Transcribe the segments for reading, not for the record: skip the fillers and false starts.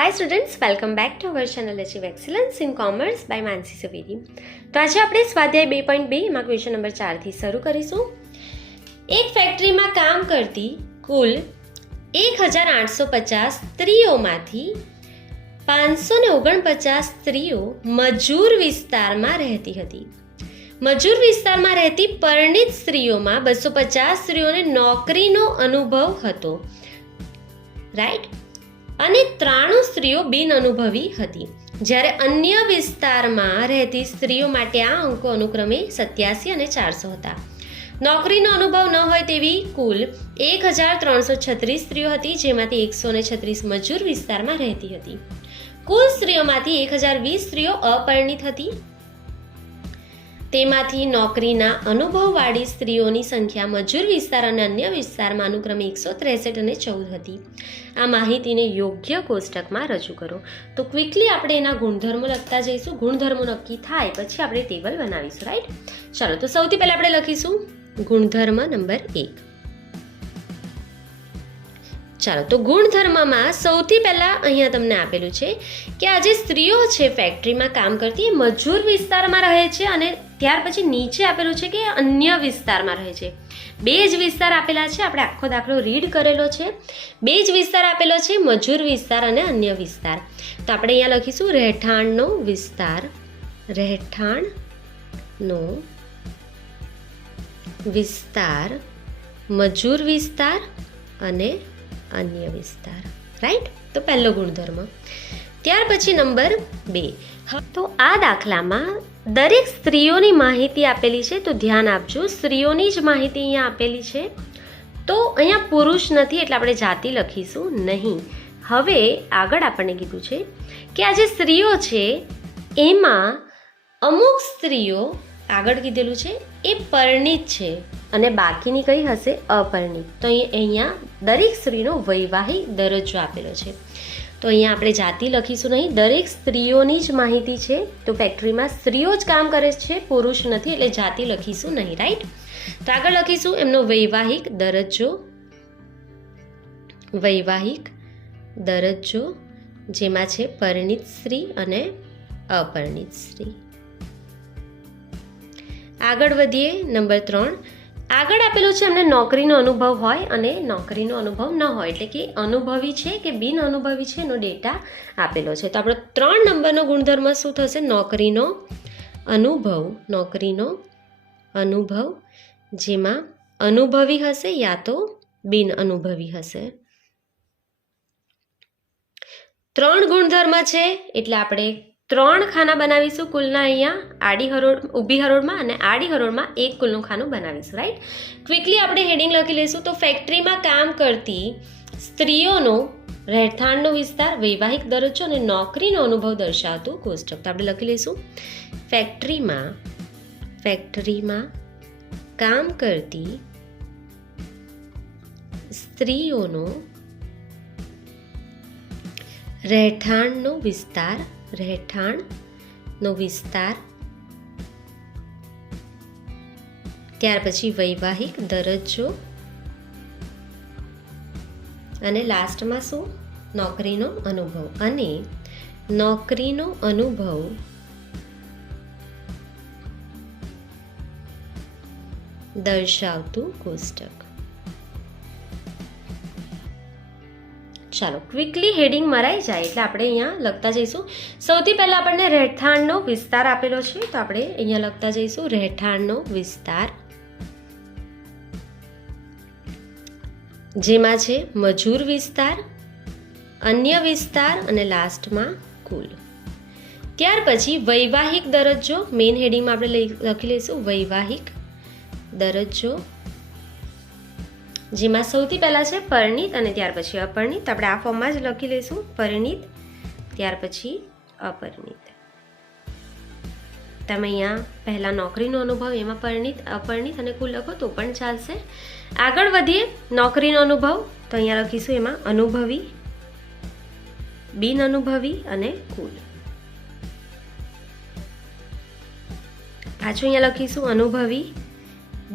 Hi students, welcome back to our channel achieve excellence in commerce by Mansi Savedi. તો આજે આપણે સ્વાધ્યાય 2.2 માં ક્વેશ્ચન નંબર 4 થી શરૂ કરીશું। એક ફેક્ટરીમાં કામ કરતી કુલ 1850 સ્ત્રીઓમાંથી 549 સ્ત્રીઓ મજૂર વિસ્તારમાં રહેતી હતી। મજૂર વિસ્તારમાં રહેતી પરિણીત સ્ત્રીઓમાં 250 સ્ત્રીઓને નોકરીનો અનુભવ હતો, રાઈટ, અને 93 સ્ત્રીઓ બિન અનુભવી હતી, જ્યારે અન્ય વિસ્તારમાં રહેતી સ્ત્રીઓ માટે આ અંકો અનુક્રમે 87 અને 400 હતા। નોકરીનો અનુભવ ન હોય તેવી કુલ 1336 સ્ત્રીઓ હતી, જેમાંથી 136 મજૂર વિસ્તારમાં રહેતી હતી। કુલ સ્ત્રીઓમાંથી 1020 સ્ત્રીઓ અપરિણીત હતી, તેમાંથી નોકરીના અનુભવવાળી સ્ત્રીઓની સંખ્યા મજૂર વિસ્તાર અને અન્ય વિસ્તારમાં અનુક્રમે 163 અને 14 હતી। આ માહિતીને યોગ્ય કોષ્ટકમાં રજૂ કરો। તો ક્વિકલી આપણે એના ગુણધર્મો લખતા જઈશું। ગુણધર્મો નક્કી થાય પછી આપણે ટેબલ બનાવીશું, રાઈટ। ચાલો, તો સૌથી પહેલા આપણે લખીશું ગુણધર્મ નંબર 1। ચાલો, તો ગુણધર્મમાં સૌથી પહેલા અહીંયા તમને આપેલું છે કે આ જે સ્ત્રીઓ છે ફેક્ટરીમાં કામ કરતી એ મજૂર વિસ્તારમાં રહે છે, અને ત્યાર પછી નીચે આપેલું છે કે અન્ય વિસ્તારમાં રહે છે। બે જ વિસ્તાર આપેલા છે, આપણે આખો દાખલો રીડ કરેલો છે। બે જ વિસ્તાર આપેલો છે, મજૂર વિસ્તાર અને અન્ય વિસ્તાર। તો આપણે અહીંયા લખીશું રહેઠાણનો વિસ્તાર, રહેઠાણનો વિસ્તાર, મજૂર વિસ્તાર અને અન્ય વિસ્તાર, રાઈટ। તો પહેલો ગુણધર્મ। ત્યાર પછી નંબર 2। તો આ દાખલામાં દરેક સ્ત્રીઓની માહિતી આપેલી છે, તો ધ્યાન આપજો, સ્ત્રીઓની જ માહિતી અહીંયા આપેલી છે। તો અહીંયા પુરુષ નથી એટલે આપણે જાતિ લખીશું નહીં। હવે આગળ આપણને કીધું છે કે આ જે સ્ત્રીઓ છે એમાં અમુક સ્ત્રીઓ આગળ કીધેલું છે એ પરિણીત છે અને બાકીની કઈ હશે? અપરિણીત। તો અહીંયા દરેક સ્ત્રીનો વૈવાહિક દરજ્જો આપેલો છે, તો અહીંયા આપણે જાતિ લખીશું નહીં, દરેક સ્ત્રીઓની જ માહિતી છે। તો ફેક્ટરીમાં સ્ત્રીઓ જ કામ કરે છે, પુરુષ નથી, એટલે જાતિ લખીશું નહીં, રાઈટ। તો આગળ લખીશું એમનો વૈવાહિક દરજ્જો, વૈવાહિક દરજ્જો જેમાં છે પરિણીત સ્ત્રી અને અપરિણીત સ્ત્રી। આગળ વધીએ નંબર 3। આગળ આપેલું છે એમને નોકરીનો અનુભવ હોય અને નોકરીનો અનુભવ ન હોય, એટલે કે અનુભવી છે કે બિન અનુભવી છે એનો ડેટા આપેલો છે। તો આપણો 3 નંબરનો ગુણધર્મ શું થશે? નોકરીનો અનુભવ, નોકરીનો અનુભવ જેમાં અનુભવી હશે યા તો બિન અનુભવી હશે। 3 ગુણધર્મ છે એટલે આપણે 3 ખાના બનાવીશું કુલના, અહીંયા આડી હરોળ, ઊભી હરોળમાં અને આડી હરોળમાં એક કુલનું ખાનું બનાવીશું, રાઈટ। ક્વિકલી આપણે હેડિંગ લખી લઈશું। તો ફેક્ટરીમાં કામ કરતી સ્ત્રીઓનો રહેઠાણનો વિસ્તાર, વૈવાહિક દરજ્જો અને નોકરીનો અનુભવ દર્શાવતું કોષ્ટક। તો આપણે લખી લઈશું ફેક્ટરીમાં કામ કરતી સ્ત્રીઓનો રહેઠાણનો વિસ્તાર, રહેઠાણનો વિસ્તાર, ત્યાર પછી વૈવાહિક દરજ્જો અને લાસ્ટમાં શું? નોકરીનો અનુભવ, અને નોકરીનો અનુભવ દર્શાવતું કોષ્ટક। ચાલો, ક્વિકલી હેડિંગ મરાઈ જાય એટલે આપણે અહીંયા લખતા જઈશું। સૌથી પહેલા આપણને રહેઠાણનો વિસ્તાર આપેલો છે, તો આપણે અહીંયા લખતા જઈશું રહેઠાણનો વિસ્તાર, જેમાં છે મજૂર વિસ્તાર, અન્ય વિસ્તાર અને લાસ્ટમાં કુલ। ત્યાર પછી વૈવાહિક દરજ્જો, મેઇન હેડિંગમાં આપણે લખી લઈશું વૈવાહિક દરજ્જો, જેમાં સૌથી પહેલા છે પરિણીત અને ત્યાર પછી અપરિણીત। આપણે આ ફોર્મમાં જ લખી લઈશું પરિણીત ત્યાર પછી અપરિણીત। તમે અહીંયા પહેલા નોકરીનો અનુભવ, એમાં પરિણીત, અપરિણીત અને કુલ લખો તો પણ ચાલશે। આગળ વધીએ નોકરીનો અનુભવ, તો અહીંયા લખીશું એમાં અનુભવી, બિન અનુભવી અને કુલ। પાછું અહીંયા લખીશું અનુભવી,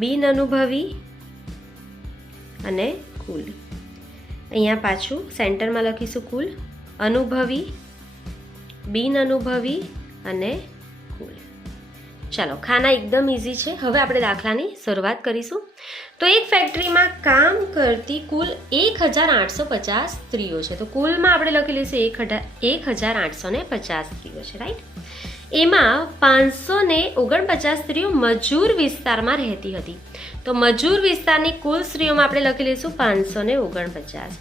બિન અનુભવી અને કુલ। અહીંયા પાછું સેન્ટરમાં લખીશું કુલ, અનુભવી, બિન અનુભવી અને કુલ. ચાલો, ખાના એકદમ ઇઝી છે. હવે આપણે દાખલાની શરૂઆત કરીશું. તો એક ફેક્ટરીમાં કામ કરતી કુલ 1850 સ્ત્રીઓ છે. તો કુલમાં આપણે લખી લઈશું 1850 સ્ત્રીઓ છે, રાઈટ. એમાં 549 સ્ત્રીઓ મજૂર વિસ્તારમાં રહેતી હતી. તો મજૂર વિસ્તારની કુલ સ્ત્રીઓમાં આપણે લખી લઈશું 549.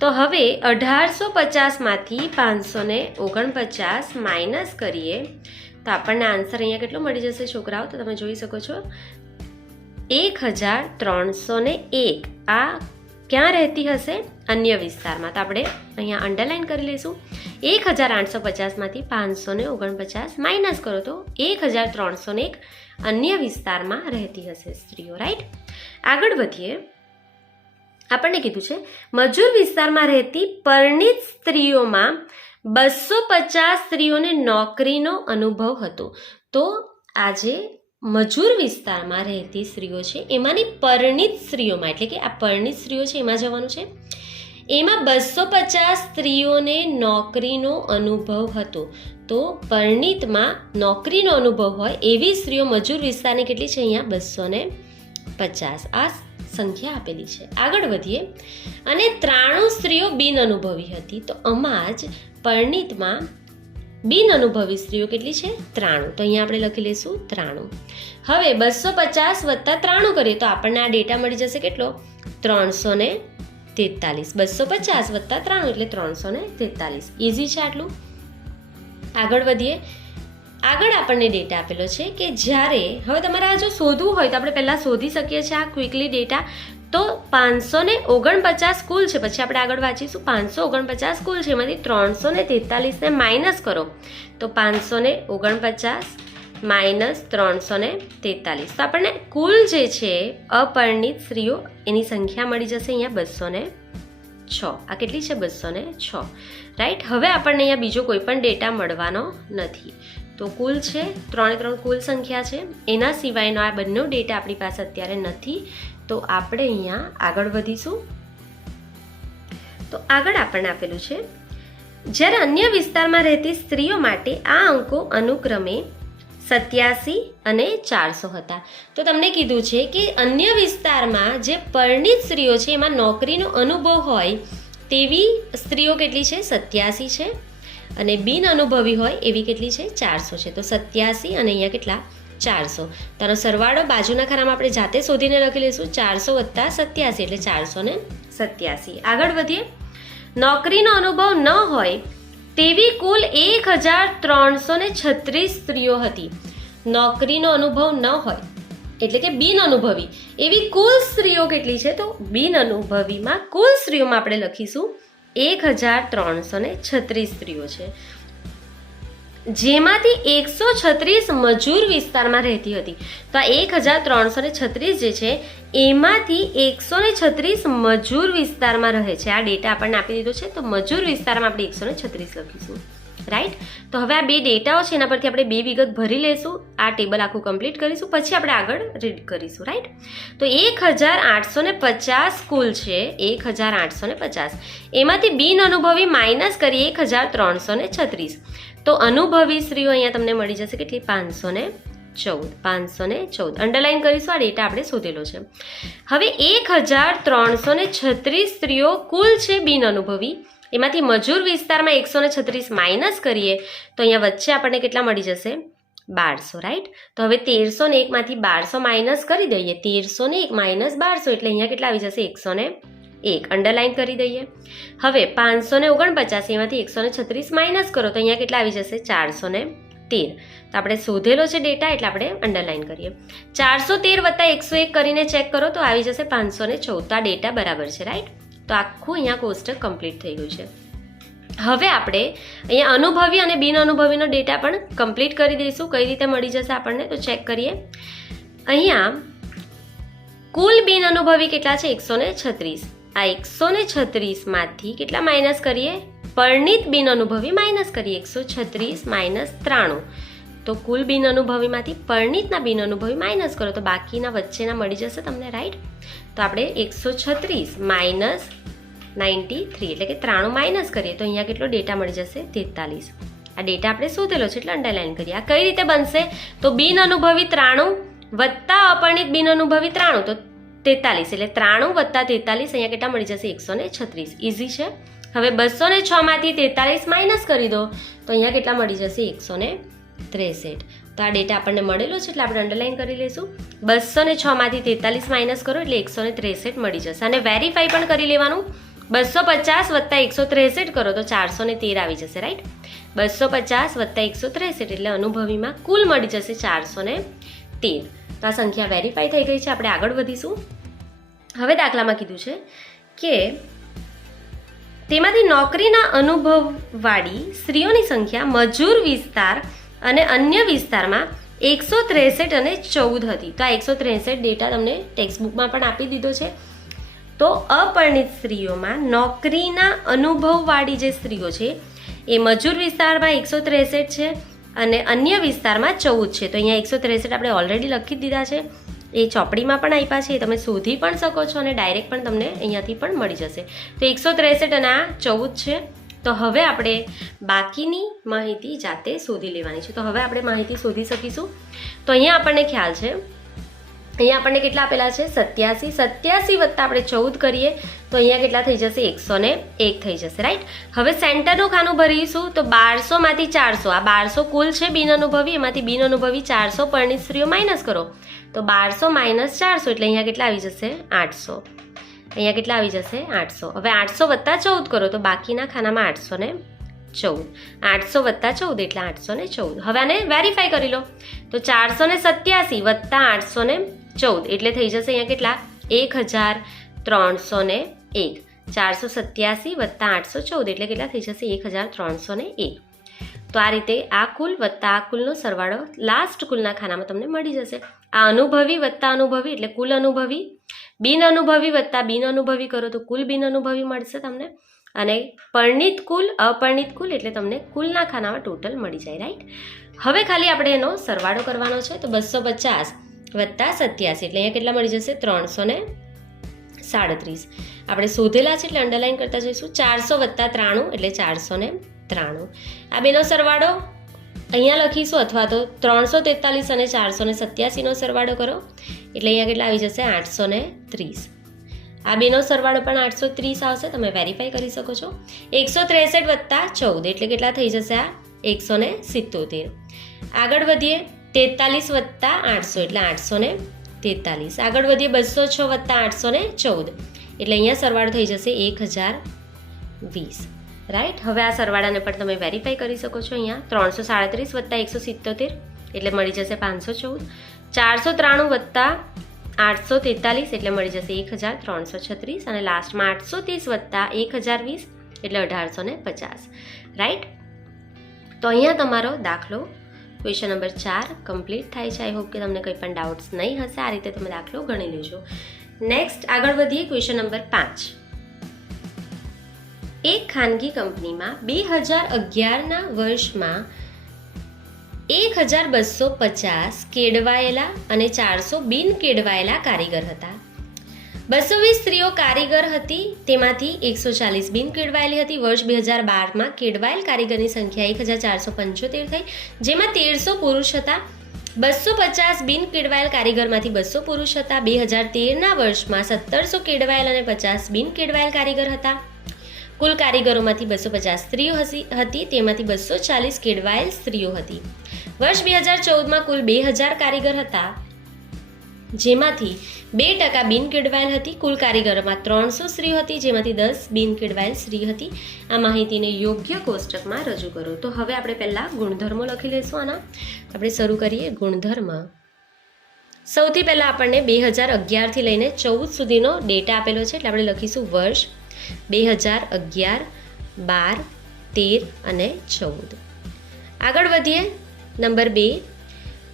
તો હવે 1850માંથી 549 માઇનસ કરીએ તો આપણને આન્સર અહીંયા કેટલો મળી જશે છોકરાઓ? તો તમે જોઈ શકો છો 1301. આ ક્યાં રહેતી હશે? અન્ય વિસ્તારમાં. તો આપણે અહીંયા અંડરલાઈન કરી લઈશું. 1850માંથી 549 માઇનસ કરો તો 1301 અન્ય વિસ્તારમાં રહેતી હશે સ્ત્રીઓ, રાઈટ. આગળ વધીએ. આપણને કીધું છે મજૂર વિસ્તારમાં રહેતી પરિણીત સ્ત્રીઓમાં 250 સ્ત્રીઓને નોકરીનો અનુભવ હતો. તો આજે મજૂર વિસ્તારમાં રહેતી સ્ત્રીઓ છે એમાંની પરિણીત સ્ત્રીઓમાં, એટલે કે આ પરિણીત સ્ત્રીઓ છે એમાં જવાનું છે, એમાં 250 સ્ત્રીઓને નોકરીનો અનુભવ હતો. તો પરિણીતમાં નોકરીનો અનુભવ હોય એવી સ્ત્રીઓ મજૂર વિસ્તારની કેટલી છે? અહીંયા 250. આ સંખ્યા આપેલી છે. આગળ વધીએ. અને 93 સ્ત્રીઓ બિન અનુભવી હતી. તો આમાં જ પરિણીતમાં બિન અનુભવી સ્ત્રીઓ કેટલી છે? 93. તો અહીંયા આપણે લખી લઈશું 93. હવે 250 વત્તા 93 કરીએ તો આપણને આ ડેટા મળી જશે કેટલો? 343. 250 વત્તા 93 એટલે 343. ઇઝી છે આટલું. આગળ વધીએ. આગળ આપણને ડેટા આપેલો છે કે જ્યારે હવે તમારે આ જો શોધવું હોય તો આપણે પહેલાં શોધી શકીએ છીએ આ ક્વિકલી ડેટા. તો 549 કુલ છે, પછી આપણે આગળ વાંચીશું 549 કુલ છે, એમાંથી 343ને માઇનસ કરો તો 549 માઇનસ 343. તો આપણને કુલ જે છે અપરિણીત સ્ત્રીઓ એની સંખ્યા મળી જશે અહીંયા 206. આ કેટલી છે? 206, રાઈટ. હવે આપણને અહીંયા બીજો કોઈ પણ ડેટા મળવાનો નથી. તો કુલ છે 3 કુલ સંખ્યા છે. એના સિવાયનો આ બંને ડેટા આપણી પાસે અત્યારે નથી. તો આપણે અહીંયા આગળ વધીશું. તો આગળ આપણને આપેલું છે જ્યારે અન્ય વિસ્તારમાં રહેતી સ્ત્રીઓ માટે આ અંકો અનુક્રમે 87 અને 400 હતા. તો તમને કીધું છે કે અન્ય વિસ્તારમાં જે પરિણીત સ્ત્રીઓ છે એમાં નોકરીનો અનુભવ હોય તેવી સ્ત્રીઓ કેટલી છે? 87 છે. અને બિન અનુભવી હોય એવી કેટલી છે? 400 છે. તો 87 અને અહીંયા કેટલા? 400. તેનો સરવાળો બાજુના ખાનામાં આપણે જાતે શોધીને લખી લઈશું. 400 વત્તા 87 એટલે 487. આગળ વધીએ. નોકરીનો અનુભવ ન હોય તેવી કુલ 1336 સ્ત્રીઓ હતી. નોકરીનો અનુભવ ન હોય એટલે કે બિન અનુભવી એવી કુલ સ્ત્રીઓ કેટલી છે? તો બિન અનુભવીમાં કુલ સ્ત્રીઓમાં આપણે લખીશું 1336 સ્ત્રીઓ છે, જેમાંથી 136 મજૂર વિસ્તારમાં રહેતી હતી. તો આ 1336 જે છે એમાંથી 136 મજૂર વિસ્તારમાં રહે છે. આ ડેટા આપણને આપી દીધો છે. તો મજૂર વિસ્તારમાં આપણે 136 લખીશું, રાઈટ. તો હવે આ બે ડેટાઓ છે એના પરથી આપણે બે વિગત ભરી લઈશું. આ ટેબલ આખું કમ્પ્લીટ કરીશું, પછી આપણે આગળ રીડ કરીશું, રાઈટ. તો 1850 કુલ છે. 1850 એમાંથી બિન અનુભવી માઇનસ કરીએ 1336. તો અનુભવી સ્ત્રીઓ અહીંયા તમને મળી જશે કેટલી? 514. અંડરલાઈન કરીશું. આ ડેટા આપણે શોધેલો છે. હવે 1336 સ્ત્રીઓ કુલ છે બિન અનુભવી, એમાંથી મજૂર વિસ્તારમાં 136 માઇનસ કરીએ તો અહીંયા વચ્ચે આપણને કેટલા મળી જશે? 1200, રાઈટ. તો હવે 1301 માંથી 1200 માઇનસ કરી દઈએ. 1301 માઇનસ 1200 એટલે અહીંયા કેટલા આવી જશે? 101. અંડરલાઈન કરી દઈએ. હવે 549 એમાંથી 136 માઇનસ કરો તો અહીંયા કેટલા આવી જશે? 413. તો આપણે શોધેલો છે ડેટા એટલે આપણે અંડરલાઈન કરીએ. 413 વત્તા 101 કરીને ચેક કરો તો આવી જશે 514. તો આ ડેટા બરાબર છે, રાઈટ. તો આખું અહીંયા કોષ્ટક કમ્પ્લીટ થઈ ગયું છે. હવે આપણે અહીંયા અનુભવી અને બિન અનુભવીનો ડેટા પણ કમ્પ્લીટ કરી દઈશું. કઈ રીતે મળી જશે આપણને તો ચેક કરીએ. અહીંયા કુલ બિન અનુભવી કેટલા છે? 136. આ 136 માંથી કેટલા માઇનસ કરીએ? પરિણીત બિન અનુભવી માઇનસ કરીએ. 136 માઇનસ 93. તો કુલ બિન અનુભવીમાંથી પરિણીતના બિન અનુભવી માઇનસ કરો તો બાકીના વચ્ચેના મળી જશે તમને, રાઈટ. તો આપણે 136 માઇનસ 93 એટલે કે 93 માઇનસ કરીએ તો અહીંયા કેટલો ડેટા મળી જશે 43. આ ડેટા આપણે શોધેલો છે એટલે અંડરલાઈન કરીએ. આ કઈ રીતે બનશે? તો બિન અનુભવી 93 વત્તા અપરિણિત બિન અનુભવી 93 તો 43 એટલે 93 વત્તા 43 અહીંયા કેટલા મળી જશે 136. ઇઝી છે. હવે 206 માંથી 43 માઇનસ કરી દો તો અહીંયા કેટલા મળી જશે 163. તો આ ડેટા આપણને મળેલો છે એટલે આપણે અંડરલાઈન કરી લઈશું. 206 માંથી 43 માઇનસ કરો એટલે 163 મળી જશે. અને વેરીફાઈ પણ કરી લેવાનું. 250 વત્તા 163 કરો તો 413 આવી જશે. રાઈટ, 250 વત્તા 163 એટલે અનુભવીમાં કુલ મળી જશે 413. તો આ સંખ્યા વેરીફાઈ થઈ ગઈ છે. આપણે આગળ વધીશું. હવે દાખલામાં કીધું છે કે તેમાંથી નોકરીના અનુભવવાળી સ્ત્રીઓની સંખ્યા મજૂર વિસ્તાર અને અન્ય વિસ્તારમાં 163 અને 14 હતી. તો આ 163 ડેટા તમને ટેક્સ્ટબુકમાં પણ આપી દીધો છે. તો અપરિણિત સ્ત્રીઓમાં નોકરીના અનુભવવાળી જે સ્ત્રીઓ છે એ મજૂર વિસ્તારમાં 163 છે અને અન્ય વિસ્તારમાં 14 છે. તો અહીંયા 163 આપણે ઓલરેડી લખી દીધા છે. એ ચોપડીમાં પણ આપ્યા છે, એ તમે શોધી પણ શકો છો અને ડાયરેક્ટ પણ તમને અહીંયાથી પણ મળી જશે. તો 163 અને આ 14 છે. તો હવે આપણે બાકીની માહિતી જાતે શોધી લેવાની છે. તો હવે આપણે માહિતી શોધી શકીશું. તો અહીંયા આપણને ખ્યાલ છે, અહીંયા આપણને કેટલા આપેલા છે 87. 87 વત્તા આપણે 14 કરીએ તો અહીંયા કેટલા થઈ જશે 101 થઈ જશે. રાઈટ, હવે સેન્ટરનું ખાનું ભરીશું તો 1200 માંથી 400, આ 1200 કુલ છે બિન અનુભવી, એમાંથી બિન અનુભવી 400 પરિણિત સ્ત્રીઓ માઇનસ કરો તો 1200 માઇનસ 400 એટલે અહીંયા કેટલા આવી જશે 800. અહીંયા કેટલા આવી જશે 800. હવે 800 વત્તા 14 કરો તો બાકીના ખાનામાં 814. 800 વત્તા 14 એટલે 814. હવે આને વેરીફાઈ કરી લો તો 487 વત્તા 814 એટલે થઈ જશે અહીંયા કેટલા 1301. 487 વત્તા 814 એટલે કેટલા થઈ જશે 1301. તો આ રીતે આ કુલ વત્તા આ કુલનો સરવાળો લાસ્ટ કુલના ખાનામાં તમને મળી જશે. આ અનુભવી વત્તા અનુભવી એટલે કુલ અનુભવી, બિન અનુભવી વત્તા બિન અનુભવી કરો તો કુલ બિન અનુભવી મળશે તમને, અને પરિણિત કુલ અપરિણિત કુલ એટલે તમને કુલના ખાનામાં ટોટલ મળી જાય. રાઈટ, હવે ખાલી આપણે એનો સરવાળો કરવાનો છે. તો 250 વત્તા 87 એટલે અહીંયા કેટલા મળી જશે 337. આપણે શોધેલા છે એટલે અંડરલાઈન કરતા જઈશું. 400 વત્તા 93 એટલે 493. આ બેનો સરવાળો અહીંયા લખીશું અથવા તો 343 અને 487નો સરવાળો કરો એટલે અહીંયા કેટલા આવી જશે 830. આ બેનો સરવાળો પણ 830 આવશે. તમે વેરીફાઈ કરી શકો છો. 163 વત્તા 14 એટલે કેટલા થઈ જશે આ 177. આગળ વધીએ 43 વત્તા 800 એટલે 843. આગળ વધીએ 206 વત્તા 814 એટલે અહીંયા સરવાળો થઈ જશે 1020. રાઈટ, હવે આ સરવાળાને પણ તમે વેરીફાઈ કરી શકો છો. અહીંયા 337 વત્તા 177 એટલે મળી જશે 514. 493 વત્તા 843 એટલે મળી જશે 1336 અને લાસ્ટમાં 830 વત્તા 1020 એટલે 1850. રાઈટ, તો અહીંયા તમારો દાખલો ક્વેશ્ચન નંબર 4 કમ્પ્લીટ થાય છે. આઈ હોપ કે તમને કંઈ પણ ડાઉટ્સ નહીં હશે. આ રીતે તમે દાખલો ગણી લેજો. નેક્સ્ટ આગળ વધીએ ક્વેશ્ચન નંબર 5. એક ખાનગી કંપનીમાં 2011ના વર્ષમાં 1250 કેળવાયેલા અને 400 બિન કેળવાયેલા કારીગર હતા. 220 સ્ત્રીઓ કારીગર હતી, તેમાંથી 140 બિન કેળવાયેલી હતી. વર્ષ 2012માં કેળવાયેલ કારીગરની સંખ્યા 1475 થઈ, જેમાં 1300 પુરુષ હતા. 250 બિન કેળવાયેલ કારીગરમાંથી 200 પુરુષ હતા. 2013ના વર્ષમાં 1700 કેળવાયેલ અને 50 બિન કેળવાયેલ કારીગર હતા. કુલ કારીગરોમાંથી 250 સ્ત્રીઓ હતી, તેમાંથી 240 કેળવાયેલ સ્ત્રીઓ હતી. વર્ષ 2014માં કુલ 2000 કારીગર હતા, જેમાંથી 2% બિન કેળવાયેલ હતી. કુલ કારીગરોમાં 300 સ્ત્રીઓ હતી, જેમાંથી 10 બિન કેળવાયેલ સ્ત્રી હતી. આ માહિતીને યોગ્ય કોષ્ટકમાં રજૂ કરો. તો હવે આપણે પહેલાં ગુણધર્મો લખી લઈશું. આના આપણે શરૂ કરીએ. ગુણધર્મ, સૌથી પહેલાં આપણને 2011થી લઈને 14 સુધીનો ડેટા આપેલો છે એટલે આપણે લખીશું વર્ષ 2011, 12, 13 અને 14. આગળ વધીએ નંબર 2.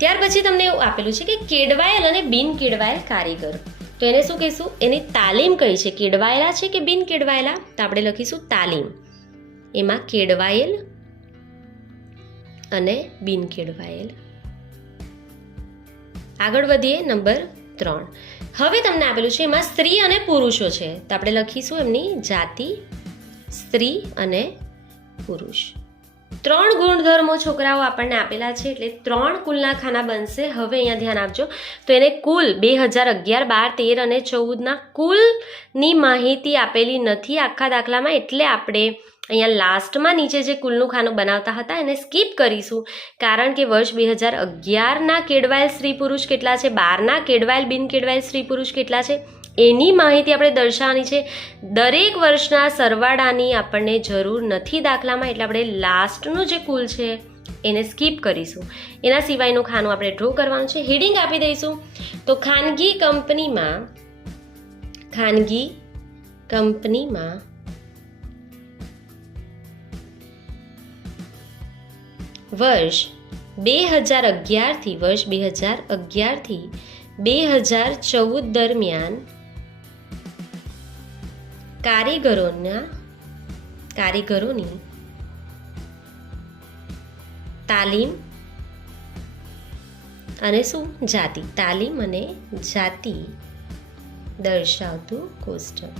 ત્યાર પછી તમને એવું આપેલું છે કે કેળવાયેલ અને બિન કેળવાયેલ કારીગર. તો એને શું કહીશું? એની તાલીમ કઈ છે? કેળવાયેલા છે કે બિન કેળવાયેલા? તો આપણે લખીશું તાલીમ. એમાં કેળવાયેલ અને બિન કેળવાયેલ. આગળ વધીએ નંબર 3. હવે તમને આપેલું છે એમાં સ્ત્રી અને પુરુષો છે, તો આપણે લખીશું એમની જાતિ, સ્ત્રી અને પુરુષ. 3 ગુણધર્મો છોકરાઓ આપણને આપેલા છે, એટલે 3 કુલના ખાના બનશે. હવે અહીંયા ધ્યાન આપજો, તો એને કુલ 2011, 12, 13 અને 14ના કુલની માહિતી આપેલી નથી આખા દાખલામાં, એટલે આપણે અહીંયા લાસ્ટમાં નીચે જે કુલનું ખાનું બનાવતા હતા એને સ્કીપ કરીશું, કારણ કે વર્ષ 2011ના કેળવાયેલ સ્ત્રી પુરુષ કેટલા છે, 12ના કેળવાયેલ બિન કેળવાયેલ સ્ત્રી પુરુષ કેટલા છે એની માહિતી આપણે દર્શાવવાની છે. દરેક વર્ષના સરવાળાની આપણને જરૂર નથી દાખલામાં, એટલે આપણે લાસ્ટનું જે કુલ છે એને સ્કીપ કરીશું. એના સિવાયનું ખાનું આપણે ડ્રો કરવાનું છે. હેડિંગ આપી દઈશું, તો ખાનગી કંપનીમાં વર્ષ 2011થી 2014 દરમિયાન કારીગરોની તાલીમ અને શું જાતિ, તાલીમ અને જાતિ દર્શાવતું કોષ્ટક.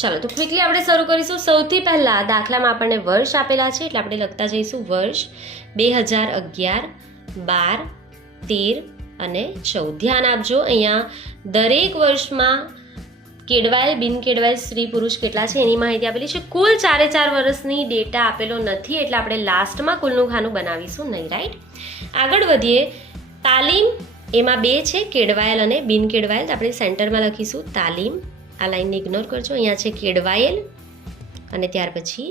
ચાલો તો ક્વિકલી આપણે શરૂ કરીશું. સૌથી પહેલા દાખલામાં આપણને વર્ષ આપેલા છે, એટલે આપણે લખતા જઈશું વર્ષ 2011, 12, 13 અને 14. ધ્યાન આપજો, અહીંયા દરેક વર્ષમાં કેળવાયેલ બિન કેળવાયેલ સ્ત્રી પુરુષ કેટલા છે એની માહિતી આપેલી છે. કુલ 4 વર્ષની ડેટા આપેલો નથી, એટલે આપણે લાસ્ટમાં કુલનું ખાનું બનાવીશું નહીં. રાઈટ, આગળ વધીએ. તાલીમ એમાં 2 છે, કેળવાયેલ અને બિન કેળવાયેલ, તો આપણે સેન્ટરમાં લખીશું તાલીમ. આ લાઈનને ઇગ્નોર કરજો, અહીંયા છે કેળવાયેલ અને ત્યાર પછી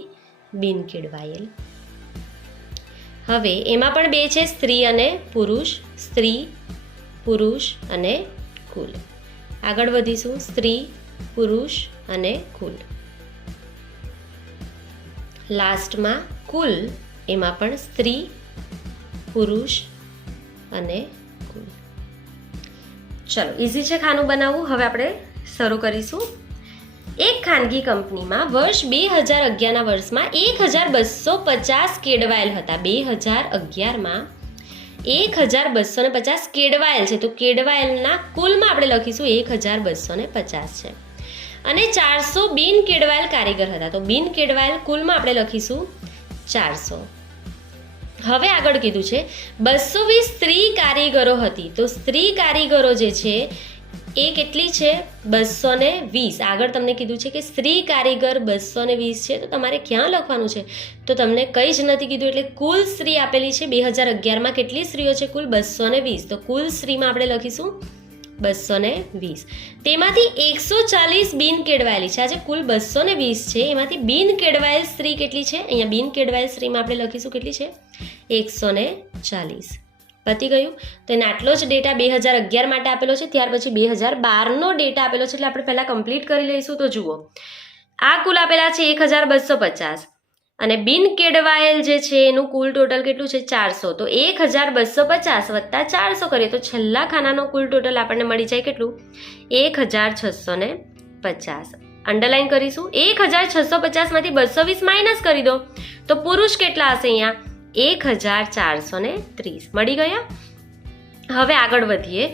બિન કેળવાયેલ. હવે એમાં પણ 2 છે, સ્ત્રી અને પુરુષ, સ્ત્રી, પુરુષ અને કુલ. આગળ વધીશું, સ્ત્રી, પુરુષ અને કુલ. લાસ્ટમાં કુલ, એમાં પણ સ્ત્રી, પુરુષ અને કુલ. ચલો, ઇઝી છે ખાનું બનાવવું. હવે આપણે શરૂ કરીશું. એક ખાનગી કંપનીમાં વર્ષ 2011ના વર્ષમાં 1250 કેળવાયેલ હતા. 2011માં 1250 કેળવાયેલ છે, તો કેળવાયેલના કુલમાં આપણે લખીશું 1250 છે. અને 400 બિન કેળવાયેલ કારીગર હતા, તો બિન કેળવાયેલ કુલમાં આપણે લખીશું 400. હવે આગળ કીધું છે 220 સ્ત્રી કારીગરો હતી, તો સ્ત્રી કારીગરો જે છે એ કેટલી છે 220. આગળ તમને કીધું છે કે સ્ત્રી કારીગર 220 છે, તો તમારે ક્યાં લખવાનું છે, તો તમને કંઈ જ નથી કીધું, એટલે કુલ સ્ત્રી આપેલી છે 2011માં કેટલી સ્ત્રીઓ છે, કુલ 220. તો કુલ સ્ત્રીમાં આપણે લખીશું 220. તેમાંથી 140 બિન કેળવાયેલી છે. આજે કુલ 220 છે, એમાંથી બિન કેળવાયેલ સ્ત્રી કેટલી છે, અહીંયા બિન કેળવાયેલ સ્ત્રીમાં આપણે લખીશું કેટલી છે 140. પતી ગયું. તો એને આટલો જ ડેટા 2011 માટે આપેલો છે, ત્યાર પછી 2012નો ડેટા આપેલો છે, એટલે આપણે પહેલાં કમ્પ્લીટ કરી લઈશું. તો જુઓ, આ કુલ આપેલા છે 1250 અને બિન કેળવાયેલ જે છે એનું કુલ ટોટલ કેટલું છે 400. તો 1250 વત્તા 400 કરીએ તો છેલ્લા ખાનાનો કુલ ટોટલ આપણને મળી જાય કેટલું 1650. અંડરલાઈન કરીશું. 1650 માંથી 220 માઇનસ કરી દો તો પુરુષ કેટલા હશે, અહીંયા 1430 મળી ગયા. હવે આગળ વધીએ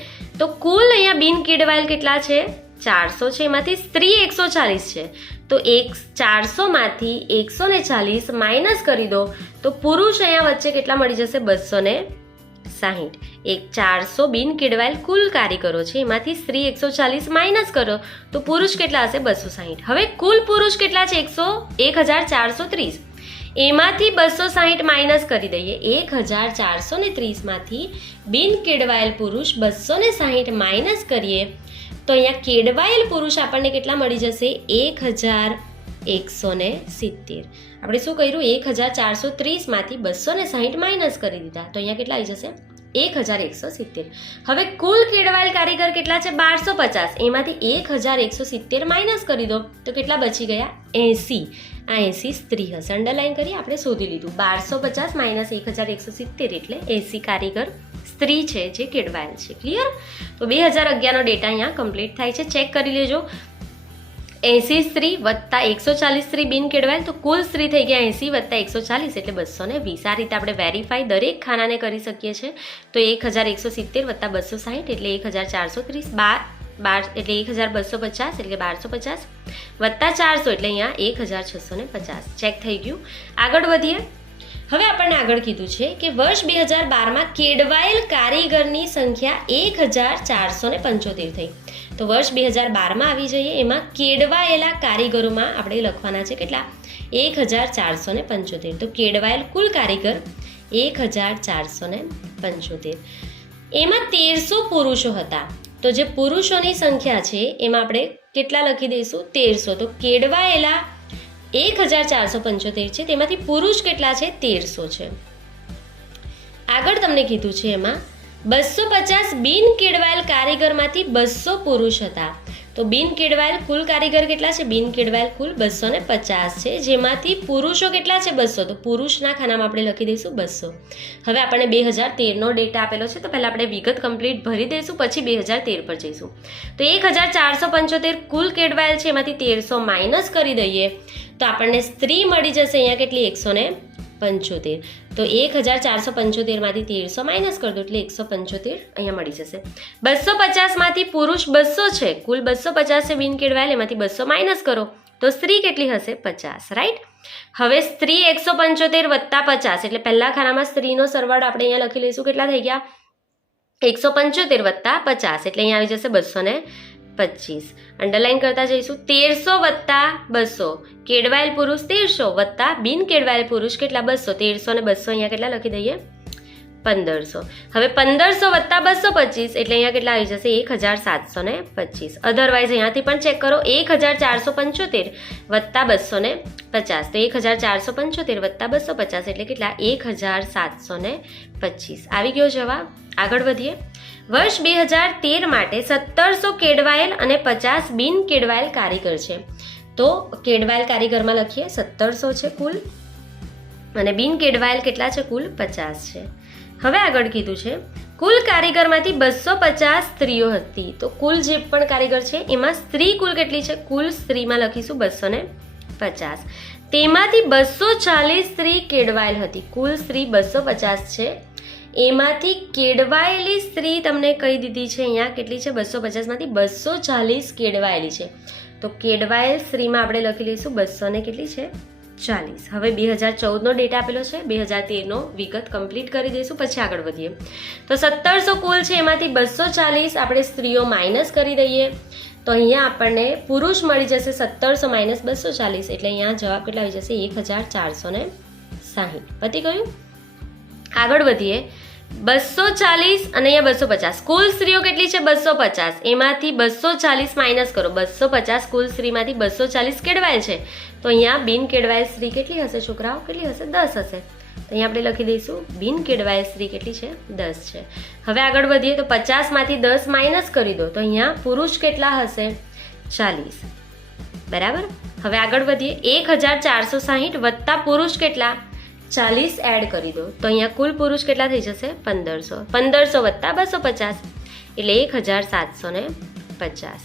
તો કુલ અહીંયા બિન કેળવાયેલ કેટલા છે 400 છે, એમાંથી સ્ત્રી 140 છે, તો 400 માંથી 140 માઇનસ કરી દો તો પુરુષ અહીંયા વચ્ચે કેટલા મળી જશે 260. 400 બિન કેળવાયેલ કુલ કારીગરો છે, એમાંથી સ્ત્રી 140 માઇનસ કરો તો પુરુષ કેટલા હશે 260. હવે કુલ પુરુષ કેટલા છે 1430, એમાંથી 260 માઇનસ કરી દઈએ. 1430 માંથી બિન કેળવાયેલ પુરુષ 260 માઇનસ કરીએ તો અહીંયા કેળવાયેલ પુરુષ આપણને કેટલા મળી જશે 1170. આપણે શું કર્યું 1430 માંથી 260 માઇનસ કરી દીધા, તો અહીંયા કેટલા આવી જશે 1170. હવે કુલ કેળવાયેલ કારીગર કેટલા છે 1250, એમાંથી 1170 માઇનસ કરી દો તો કેટલા બચી ગયા 80. આ 80 સ્ત્રી હશે. અંડરલાઈન કરી આપણે શોધી લીધું. 1250 માઇનસ 1170 એટલે 80 કારીગર સ્ત્રી છે જે કેળવાયેલ છે. ક્લિયર? તો 2011નો ડેટા અહીંયા કમ્પ્લીટ થાય છે. ચેક કરી લેજો. 80 સ્ત્રી વત્તા 140 સ્ત્રી બિન કેળવાયેલ, તો કુલ સ્ત્રી થઈ ગયા 80 વત્તા 140 એટલે 220. આ રીતે આપણે વેરીફાઈ દરેક ખાનાને કરી શકીએ છીએ. તો 1170 વત્તા 260 એટલે 1430, 12 એટલે 1250 એટલે 1250 વત્તા 400 એટલે અહીંયા 1650. ચેક થઈ ગયું. આગળ વધીએ. હવે આપણને આગળ કીધું છે કે વર્ષ 2012માં કેળવાયેલ કારીગરની સંખ્યા 1475 થઈ. તો વર્ષ 2012માં આવી જઈએ, એમાં કેળવાયેલા કારીગરોમાં આપણે લખવાના છે કેટલા? 1475. તો કેળવાયેલ કુલ કારીગર 1475. એમાં 1300 પુરુષો હતા. તો જે પુરુષોની સંખ્યા છે એમાં આપણે કેટલા લખી દઈશું? 1300. તો કેળવાયેલા 1475 છે, તેમાંથી પુરુષ કેટલા છે? 1300 છે. આગળ તમને કીધું છે એમાં 250 બિન કેળવાયેલ કારીગરમાંથી 200 પુરુષ હતા. તો બિન કેળવાયેલ કુલ કારીગર કેટલા છે? બિન કેળવાયેલ કુલ 250 છે, જેમાંથી પુરુષો કેટલા છે? 200. તો પુરુષના ખાનામાં આપણે લખી દઈશું 200. હવે આપણને 2013નો ડેટા આપેલો છે, તો પહેલાં આપણે વિગત કમ્પ્લીટ ભરી દઈશું, પછી 2013 પર જઈશું. તો 1475 કુલ કેળવાયેલ છે, એમાંથી 1300 માઇનસ કરી દઈએ તો આપણને સ્ત્રી મળી જશે અહીંયા કેટલી? 175. તો 1475 માંથી 1300 માઇનસ કરી દો એટલે 175 અહીંયા મળી જશે. 250 માંથી પુરુષ 200 છે, કુલ 250 છે બિન કેળવાયેલ, એમાંથી 200 માઇનસ કરો તો સ્ત્રી કેટલી હશે? 50. રાઈટ. હવે સ્ત્રી 175 વત્તા 50 એટલે પહેલા ખાનામાં સ્ત્રીનો સરવાળો આપણે અહીંયા લખી લઈશું. કેટલા થઈ ગયા? 175 વત્તા 50 એટલે અહીંયા આવી જશે 225. અંડરલાઈન કરતા જઈશું. 1300 વત્તા 200, કેળવાયેલ પુરુષ 1300 વત્તા બિન કેળવાયેલ પુરુષ કેટલા? 200. 1300 ને 200 અહીંયા કેટલા લખી દઈએ? 1500. હવે 1500 વત્તા 225 એટલે અહીંયા કેટલા આવી જશે? 1725. અધરવાઇઝ અહીંયાથી પણ ચેક કરો. 1475 વત્તા 250, તો 1475 વત્તા 250 એટલે કેટલા? 1725. આવી ગયો જવાબ. આગળ વધીએ. વર્ષ 2013 માટે 1700 કેળવાયેલ અને 50 બિન કેળવાયેલ કારીગર છે. તો કેળવાયેલ કારીગરમાં લખીએ 1700 છે કુલ, અને બિન કેળવાયેલ કેટલા છે? કુલ 50 છે. હવે આગળ કીધું છે કુલ કારીગરમાંથી 250 સ્ત્રીઓ હતી. તો કુલ જે પણ કારીગર છે એમાં સ્ત્રી કુલ કેટલી છે? કુલ સ્ત્રીમાં લખીશું 250. તેમાંથી 240 સ્ત્રી કેળવાયેલ હતી. કુલ સ્ત્રી 250 છે, એમાંથી કેળવાયેલી સ્ત્રી તમને કહી દીધી છે અહીંયા કેટલી છે? 250 માંથી 240 કેળવાયેલી છે. તો કેળવાયેલ સ્ત્રીમાં આપણે લખી લઈશું 200 ને કેટલી છે? 40. હવે 2014નો ડેટા આપેલો છે, 2013નો વિગત કમ્પ્લીટ કરી દઈશું, પછી આગળ વધીએ. તો 1700 કુલ છે, એમાંથી 240 આપણે સ્ત્રીઓ માઇનસ કરી દઈએ તો અહીંયા આપણને પુરુષ મળી જશે 1700 માઇનસ 240 એટલે અહીંયા જવાબ કેટલા આવી જશે? 1460. પતી ગયું. આગળ વધીએ. 240 અને અહીંયા 250 કુલ સ્ત્રીઓ કેટલી છે? 250. એમાંથી 240 માઇનસ કરો. 250 કુલ સ્ત્રીમાંથી 240 કેળવાયેલ છે, તો અહીંયા બિન કેળવાયેલ સ્ત્રી કેટલી હશે છોકરાઓ? કેટલી હશે? 10 હશે. તો અહીંયા આપણે લખી દઈશું બિન કેળવાયેલ સ્ત્રી કેટલી છે? 10 છે. હવે આગળ વધીએ. તો 50 માંથી 10 માઇનસ કરી દો તો અહીંયા પુરુષ કેટલા હશે? 40. બરાબર. હવે આગળ વધીએ. 1460 વત્તા પુરુષ કેટલા? 40 એડ કરી દો તો અહીંયા કુલ પુરુષ કેટલા થઈ જશે? 1500. 1500 વત્તા 250 એટલે 1750.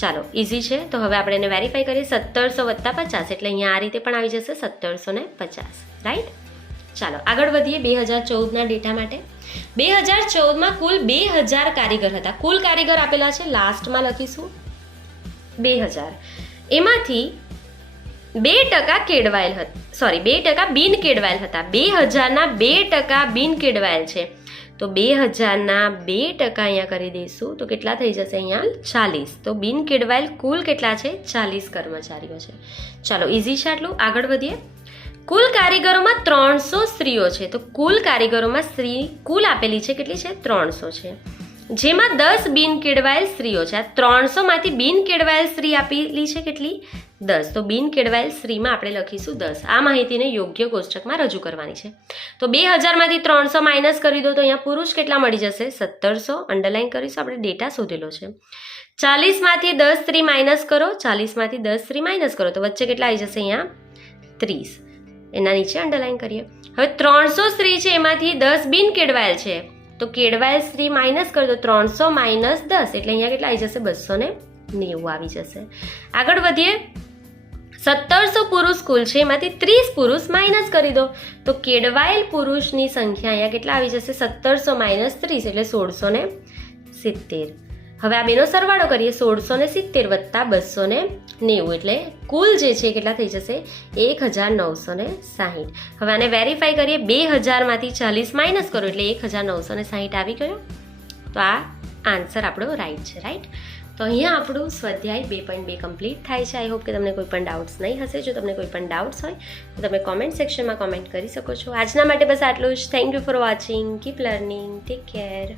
ચાલો, ઇઝી છે. તો હવે આપણે એને વેરીફાઈ કરીએ. 1700 વત્તા 50 એટલે અહીંયા આ રીતે પણ આવી જશે 1750. રાઈટ. ચાલો આગળ વધીએ 2014ના ડેટા માટે. 2014માં કુલ 2000 કારીગર હતા. કુલ કારીગર આપેલા છે, લાસ્ટમાં લખીશું 2000. એમાંથી 2% કેળવાયેલ હતા, 2% બિન કેળવાયેલ હતા. 2000ના 2% બિન કેળવાયેલ છે, તો 2000ના 2% અહીંયા કરી દઈશું તો કેટલા થઈ જશે? અહીંયા 40. તો બિન કેળવાયેલ કુલ કેટલા છે? 40 કર્મચારીઓ છે. ચાલો, ઇઝી છે આટલું. આગળ વધીએ. કુલ કારીગરોમાં 300 સ્ત્રીઓ છે. તો કુલ કારીગરોમાં સ્ત્રી કુલ આપેલી છે કેટલી છે? 300 છે, જેમાં 10 બિન કેળવાયેલ સ્ત્રીઓ છે. આ 300 માંથી બિન કેળવાયેલ સ્ત્રી આપેલી છે કેટલી? 10. તો બિન કેળવાયેલ સ્ત્રીમાં આપણે લખીશું 10. આ માહિતીને યોગ્ય કોષ્ટકમાં રજૂ કરવાની છે. તો 2000 માંથી 300 માઇનસ કરી દો તો અહીંયા પુરુષ કેટલા મળી જશે? 1700. અંડરલાઈન કરીશું, આપણે ડેટા શોધેલો છે. 40 માંથી 10 સ્ત્રી માઇનસ કરો. 40 માંથી 10 સ્ત્રી માઇનસ કરો તો વચ્ચે કેટલા આવી જશે? અહીંયા 30. એના નીચે અંડરલાઈન કરીએ. હવે 300 સ્ત્રી છે, એમાંથી 10 બિન કેળવાયેલ છે, તો કેળવાયેલ સ્ત્રી માઇનસ કરી દો. 300 માઇનસ 10 એટલે અહીંયા કેટલા આવી જશે? 90 આવી જશે. આગળ વધીએ. 1700 પુરુષ કુલ છે, એમાંથી 30 પુરુષ માઇનસ કરી દો, તો કેળવાયેલ પુરુષની સંખ્યા અહીંયા કેટલા આવી જશે? 1700 માઇનસ 30 એટલે 1670. હવે આ બેનો સરવાળો કરીએ. 1670 વત્તા 290 એટલે કુલ જે છે એ કેટલા થઈ જશે? 1960. હવે આને વેરીફાઈ કરીએ. 2000માંથી 40 માઇનસ કરો એટલે 1960 આવી ગયો. તો આ આન્સર આપણો રાઈટ છે. રાઈટ. તો અહીંયા આપણું સ્વાધ્યાય 2.2 કમ્પ્લીટ થાય છે. આઈ હોપ કે તમને કોઈ પણ ડાઉટ્સ નહીં હશે. જો તમને કોઈ પણ ડાઉટ્સ હોય તો તમે કોમેન્ટ સેક્શનમાં કોમેન્ટ કરી શકો છો. આજના માટે બસ આટલું જ. Thank you for watching. Keep learning. Take care.